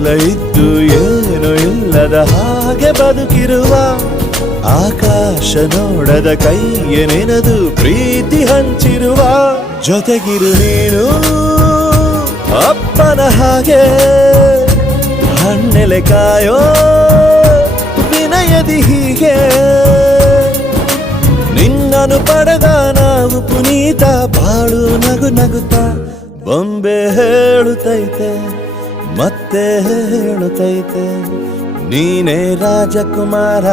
ಎಲ್ಲ ಇದ್ದು ಏನು ಇಲ್ಲದ ಹಾಗೆ ಬದುಕಿರುವ ಆಕಾಶ ನೋಡದ ಕೈಯ ನೆನೆದು ಪ್ರೀತಿ ಹಂಚಿರುವ ಜೊತೆಗಿರು ನೀನು ಅಪ್ಪನ ಹಾಗೆ ಹಣ್ಣೆಲೆ ಕಾಯೋ ವಿನಯದಿ ಹೀಗೆ ನಿನ್ನನು ಪಡೆದ ನಾವು ಪುನೀತ ಬಾಳು ನಗು ನಗುತ್ತಾ ಬೊಂಬೆ ಹೇಳುತ್ತೈತೆ ಮತ್ತೆ ಹೇಳುತ್ತೈತೆ ನೀನೇ ರಾಜಕುಮಾರ.